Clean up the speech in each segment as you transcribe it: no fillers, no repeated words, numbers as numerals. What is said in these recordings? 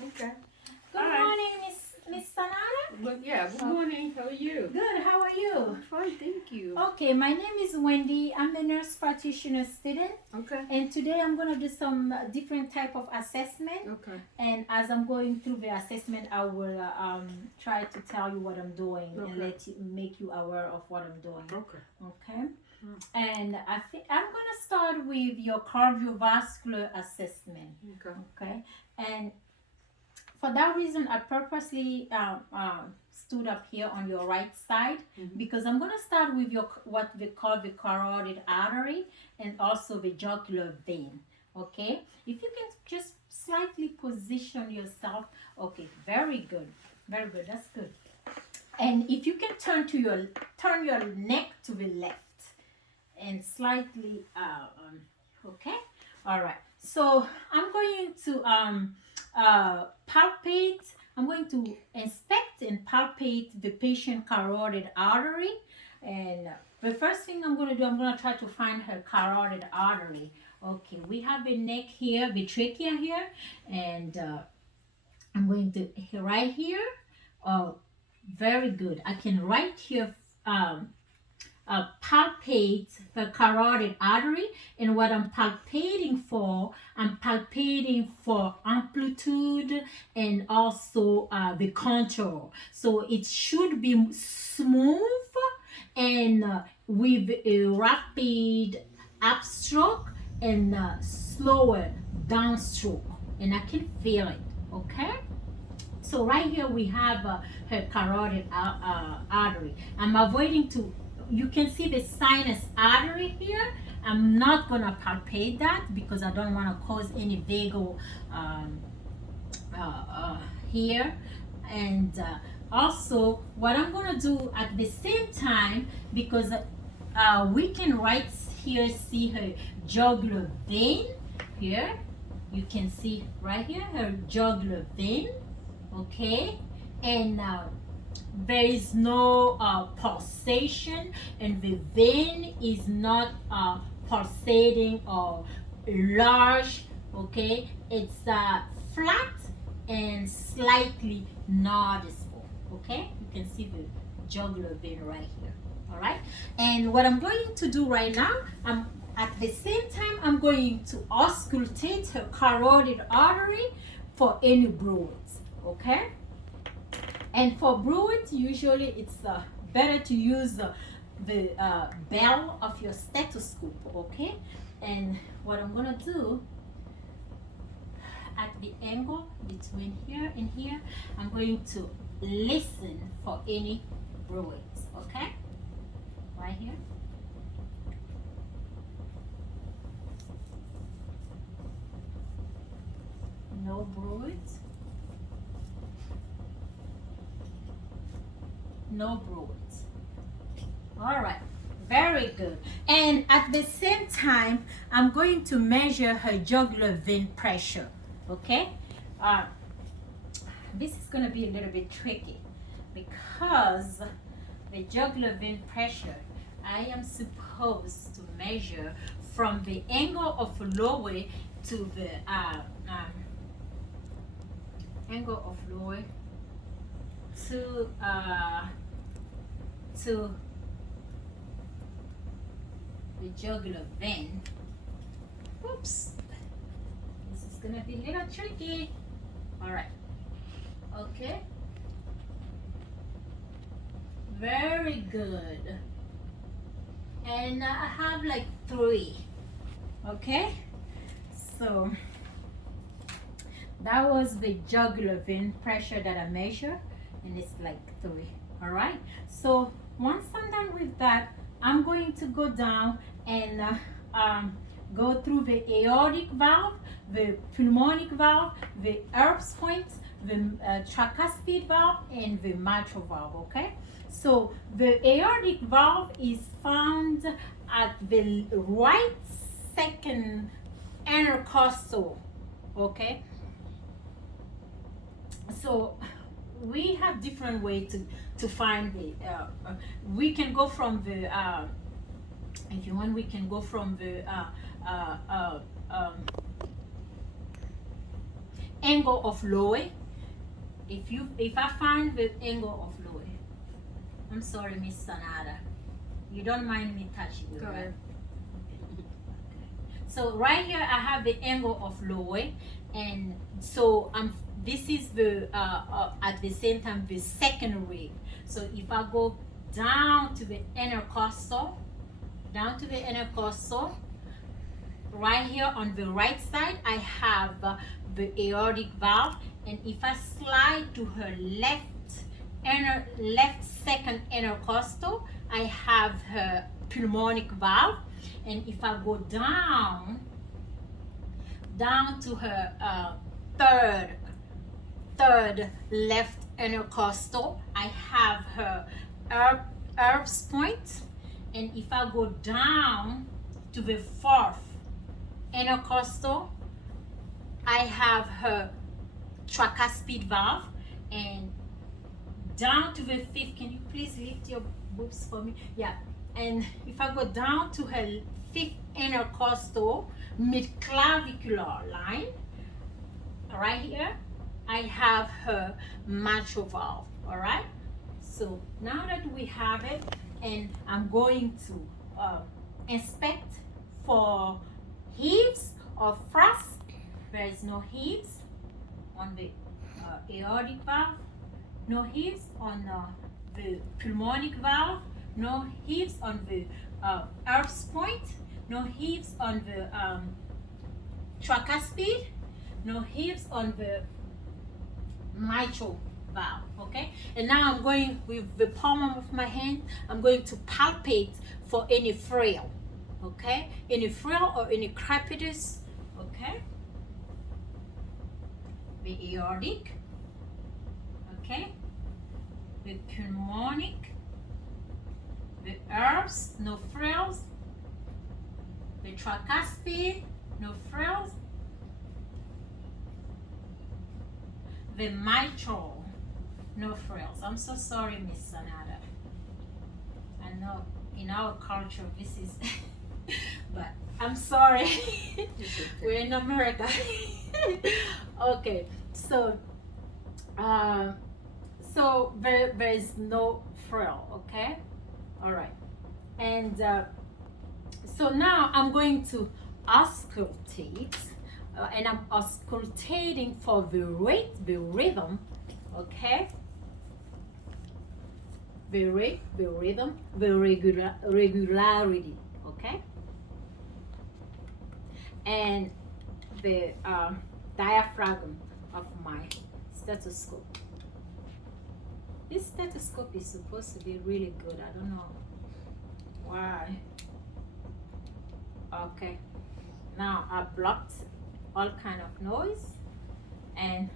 Okay. Good All right. morning, Miss Sanana. Well, yeah. Good morning. How are you? Good. How are you? I'm fine, thank you. Okay, my name is Wendy. I'm a nurse practitioner student, Okay. and today I'm gonna do some different type of assessment. Okay. And as I'm going through the assessment, I will try to tell you what I'm doing and Okay. make you aware of what I'm doing. Okay. Okay. And I think I'm gonna start with your cardiovascular assessment. Okay. Okay. And for that reason, I purposely stood up here on your right side because I'm gonna start with your what we call the carotid artery and also the jugular vein. Okay, if you can just slightly position yourself. Okay, very good, very good. That's good. And if you can turn your neck to the left and slightly okay, all right. So I'm going to palpate. I'm going to inspect and palpate the patient carotid artery. And the first thing I'm going to do, I'm going to try to find her carotid artery. Okay, we have the neck here, the trachea here, and I'm going to right here. Oh, very good. I can right here palpate the carotid artery, and what I'm palpating for amplitude and also the contour, so it should be smooth and with a rapid upstroke and slower downstroke, and I can feel it. Okay, so right here we have her carotid artery. I'm avoiding to, you can see the sinus artery here. I'm not gonna palpate that because I don't want to cause any vagal um, here. And also what I'm gonna do at the same time, because we can right here see her jugular vein here. You can see right here her jugular vein. Okay, and there is no pulsation, and the vein is not pulsating or large. Okay, it's flat and slightly noticeable. Okay, you can see the jugular vein right here. All right, and what I'm going to do right now, at the same time I'm going to auscultate her carotid artery for any bruits. Okay, and for bruits usually it's better to use the bell of your stethoscope. Okay, and what I'm gonna do, at the angle between here and here, I'm going to listen for any bruits. Okay, right here. No bruits. No bruits. All right, very good. And at the same time, I'm going to measure her jugular vein pressure. Okay, uh, this is going to be a little bit tricky because the jugular vein pressure, I am supposed to measure from the angle of lower to the angle of lower to the jugular vein. Oops, this is gonna be a little tricky. All right, okay, very good. And I have like 3. Okay, so that was the jugular vein pressure that I measured, and it's like 3. All right, so once I'm done with that, I'm going to go down and go through the aortic valve, the pulmonic valve, the Erb's point, the tricuspid valve, and the mitral valve. Okay, so the aortic valve is found at the right second intercostal. Okay, so we have different way to find the we can go from the if you want, we can go from the angle of Lowe. If I find the angle of Lowe, I'm sorry, Miss Sanada. You don't mind me touching you, Go right? ahead. So right here I have the angle of Lowe, and so this is the at the same time the second rib. So if I go down to the intercostal, right here on the right side I have the aortic valve, and if I slide to her left second intercostal, I have her pulmonic valve, and if I go down to her third left intercostal, I have her Erb's point, and if I go down to the fourth intercostal, I have her tricuspid valve, and down to the fifth. Can you please lift your boobs for me? Yeah. And if I go down to her fifth intercostal mid-clavicular line, right here, I have her mitral valve. All right. So now that we have it, and I'm going to inspect for heaves or thrust. There is no heaves on the aortic valve, no heaves on the pulmonic valve, no heaves on the Erb's point, no heaves on the tricuspid, no heaves on the mitral valve. Okay, and now I'm going with the palm of my hand, I'm going to palpate for any frill. Okay, any frill or any crepitus. Okay, the aortic, okay, the pulmonic, the Erb's, no frills, the tricuspid, no frills, the mitral, no frills. I'm so sorry, Miss Sanada. I know in our culture this is, but I'm sorry. We're in America. Okay, so there is no frill. Okay, all right, and so now I'm going to auscultate, and I'm auscultating for the rate, the rhythm. Okay, the rate, the rhythm, the regularity. Okay, and the diaphragm of my stethoscope. This stethoscope is supposed to be really good. I don't know why. Okay, now I blocked all kind of noise, and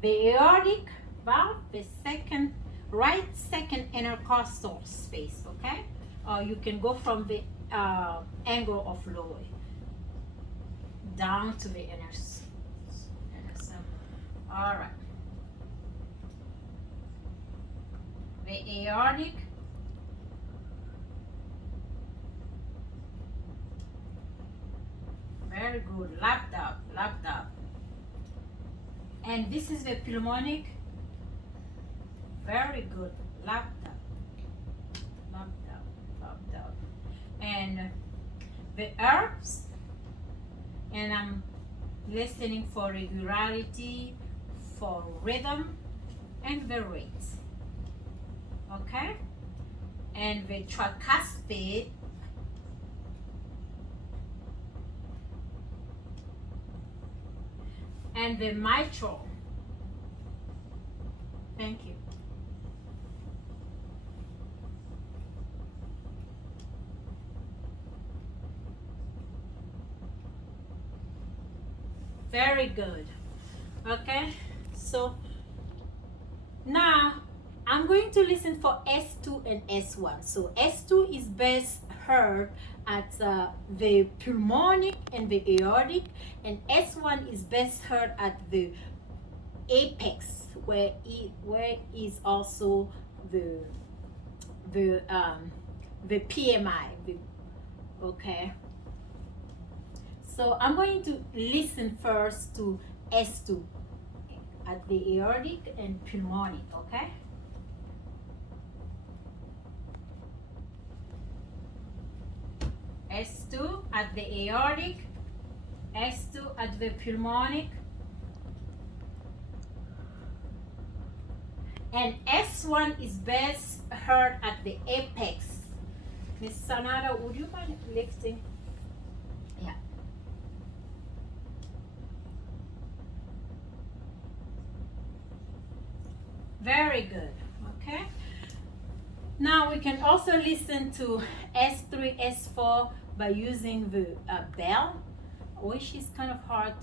the aortic valve, the right second intercostal space. Okay, you can go from the angle of Lowe down to the inner. All right. The aortic, very good, locked up. And this is the pulmonic, very good, locked up. And the Erb's, and I'm listening for regularity, for rhythm, and the rates. Okay, and the tricuspid, and the mitral. Thank you. Very good. Okay, so now I'm going to listen for S2 and S1. So S2 is best heard at the pulmonic and the aortic, and S1 is best heard at the apex, where is also the PMI. Okay. So I'm going to listen first to S2 at the aortic and pulmonic, okay? S2 at the aortic, S2 at the pulmonic, and S1 is best heard at the apex. Miss Sanada, would you mind lifting? Yeah. Very good. Okay. Now we can also listen to S3, S4 by using the bell, which is kind of hard,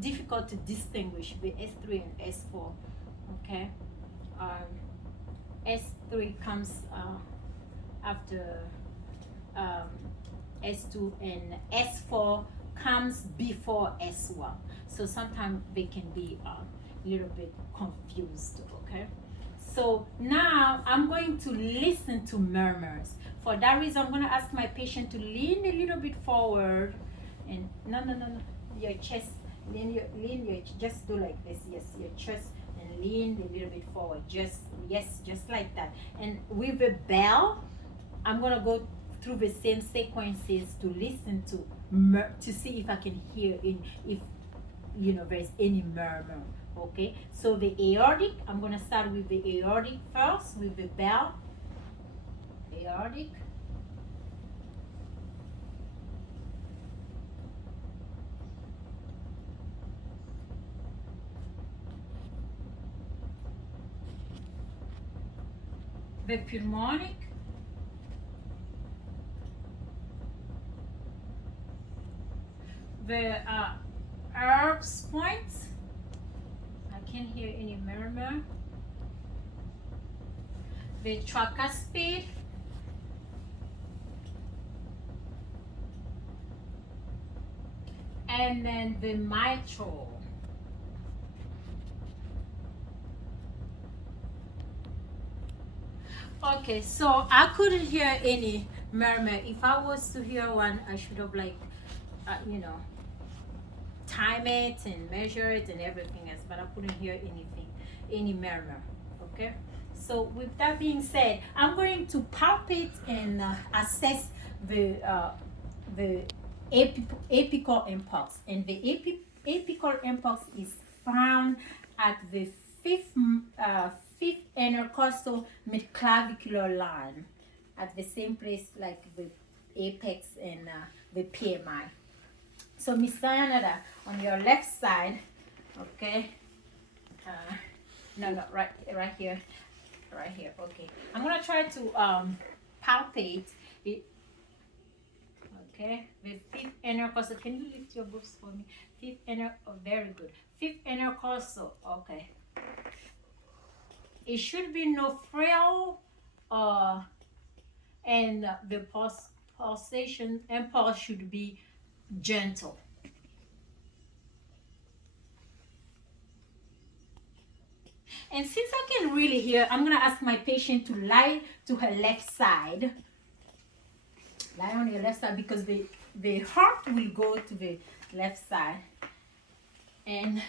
difficult to distinguish the S3 and S4. Okay. S3 comes after S2, and S4 comes before S1. So sometimes they can be a little bit confused, okay? So now I'm going to listen to murmurs. For that reason, I'm going to ask my patient to lean a little bit forward, and no, your chest, just do like this, yes, your chest, and lean a little bit forward, just like that. And with the bell, I'm gonna go through the same sequences to listen to see if I can hear if there's any murmur. Okay, so the aortic, I'm gonna start with the aortic first with the bell. Aortic. The pulmonic. The Erb's point. I can't hear any murmur. The tricuspid. And then the mitral. Okay, so I couldn't hear any murmur. If I was to hear one, I should have time it and measure it and everything else, but I couldn't hear any murmur. Okay, so with that being said, I'm going to palpate and assess the apical impulse, and the apical impulse is found at the fifth intercostal midclavicular line, at the same place like the apex and the PMI. So Miss Canada, on your left side, okay, no, right here, okay. I'm gonna try to palpate it. Okay, the fifth intercostal. Can you lift your boobs for me? Very good. Fifth intercostal. Okay. It should be no frill, and the pulsation impulse should be gentle. And since I can really hear, I'm gonna ask my patient to lie to her left side. Lie on your left side, because the heart will go to the left side. And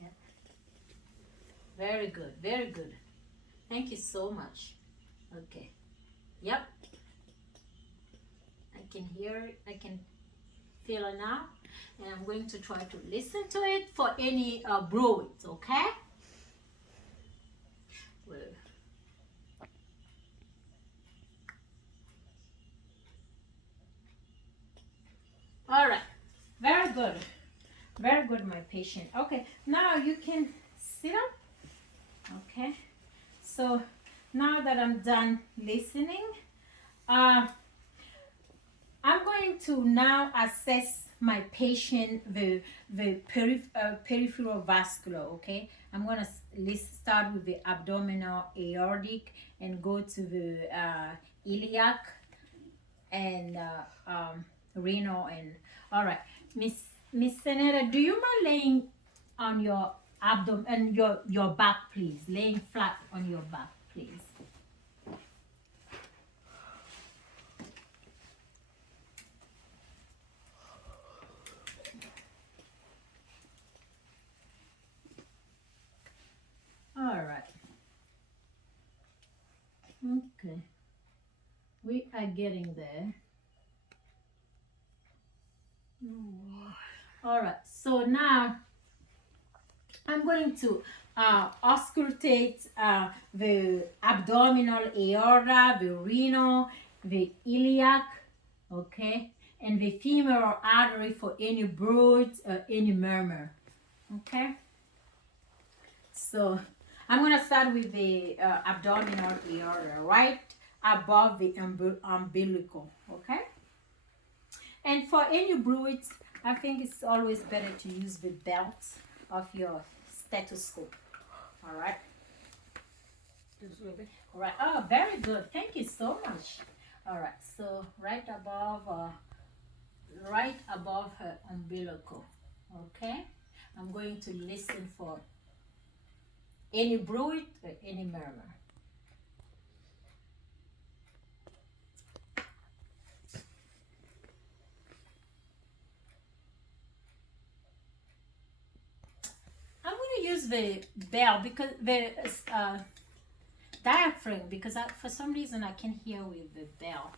yeah. Very good, very good. Thank you so much. Okay. Yep. I can hear it, I can feel it now. And I'm going to try to listen to it for any bruits, okay? Well, all right, very good, my patient. Okay, now you can sit up. Okay, so now that I'm done listening, I'm going to now assess my patient the peripheral vascular. Okay, I'm gonna start with the abdominal aortic and go to the iliac and renal. And all right, Miss Senera, do you mind laying on your abdomen and your back, please? Laying flat on your back, please. Okay, we are getting there. All right, so now I'm going to auscultate the abdominal aorta, the renal, the iliac, okay, and the femoral artery for any bruise or any murmur, okay. So I'm gonna start with the abdominal aorta, right above the umbilical, okay. And for any bruise, I think it's always better to use the belt of your stethoscope. All right. Just a little bit. All right. Oh, very good. Thank you so much. All right. So right above her umbilical. Okay. I'm going to listen for any bruit or any murmur. I'm going to use the bell because the diaphragm because for some reason I can hear with the bell.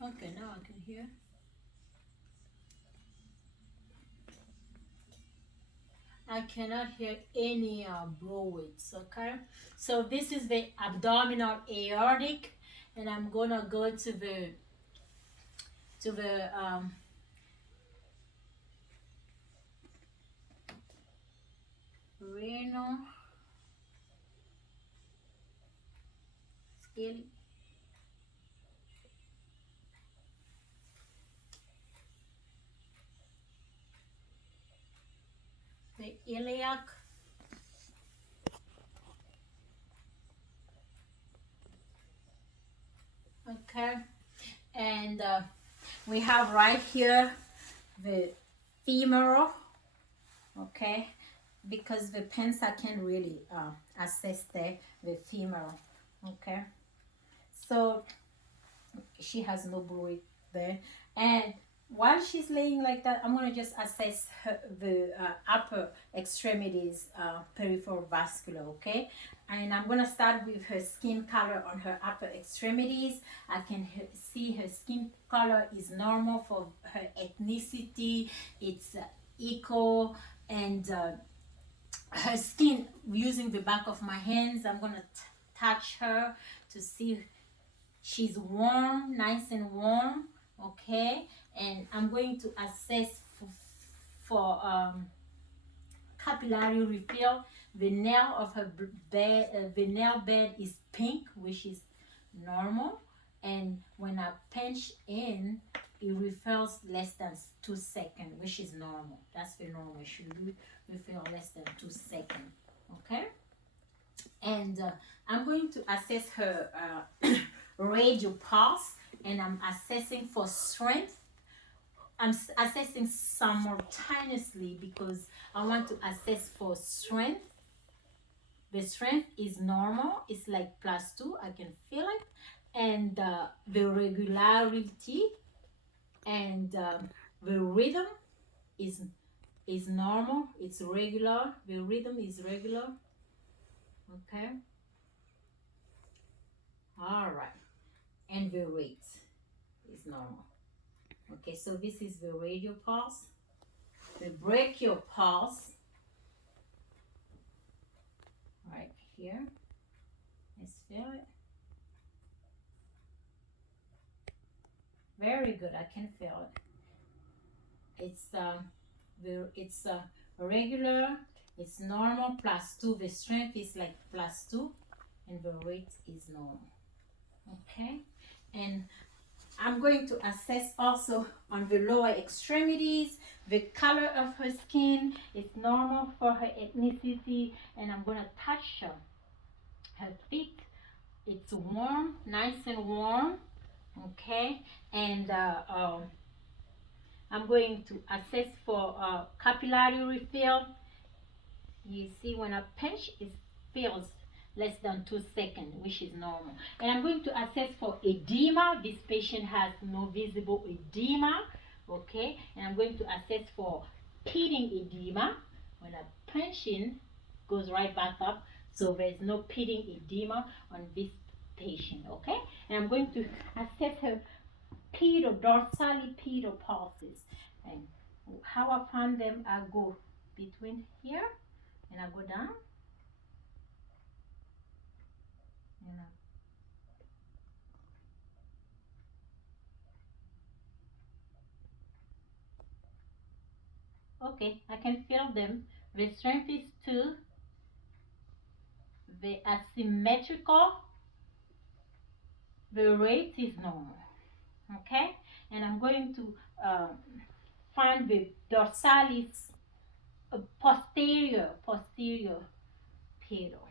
Okay, now I can hear. I cannot hear any bruits, okay? So this is the abdominal aortic, and I'm gonna go to the renal, il- the iliac, okay? And we have right here the femoral, okay? Because the pencil can't really assess the femoral, okay? So she has no bruit there. And while she's laying like that, I'm gonna just assess the upper extremities, peripheral vascular, okay? And I'm gonna start with her skin color on her upper extremities. I can see her skin color is normal for her ethnicity. It's eco and her skin using the back of my hands. I'm gonna touch her to see she's warm, nice and warm, okay. And I'm going to assess for capillary refill. The nail of her bed, the nail bed is pink, which is normal. And when I pinch in, it refills less than 2 seconds, which is normal. That's the normal. It should refill less than 2 seconds, okay. And I'm going to assess her radial pulse, and I'm assessing for strength. I'm assessing simultaneously because I want to assess for strength. The strength is normal, it's like +2, I can feel it. And the regularity and the rhythm is normal, it's regular, the rhythm is regular, okay. All right. And the rate is normal. Okay, so this is the radial pulse. The brachial pulse, right here. Let's feel it. Very good. I can feel it. It's regular. It's normal +2. The strength is like +2, and the rate is normal. Okay, and I'm going to assess also on the lower extremities. The color of her skin is normal for her ethnicity, and I'm going to touch her feet. It's warm, nice and warm, okay. And I'm going to assess for capillary refill. You see, when I pinch, it feels less than 2 seconds, which is normal. And I'm going to assess for edema. This patient has no visible edema, okay? And I'm going to assess for pitting edema. When I punch in, goes right back up, so there's no pitting edema on this patient, okay? And I'm going to assess her dorsally pedal pulses. And how I find them, I go between here and I go down. And okay, I can feel them. The strength is 2. The asymmetrical, the rate is normal. Okay, and I'm going to find the dorsalis posterior pedal.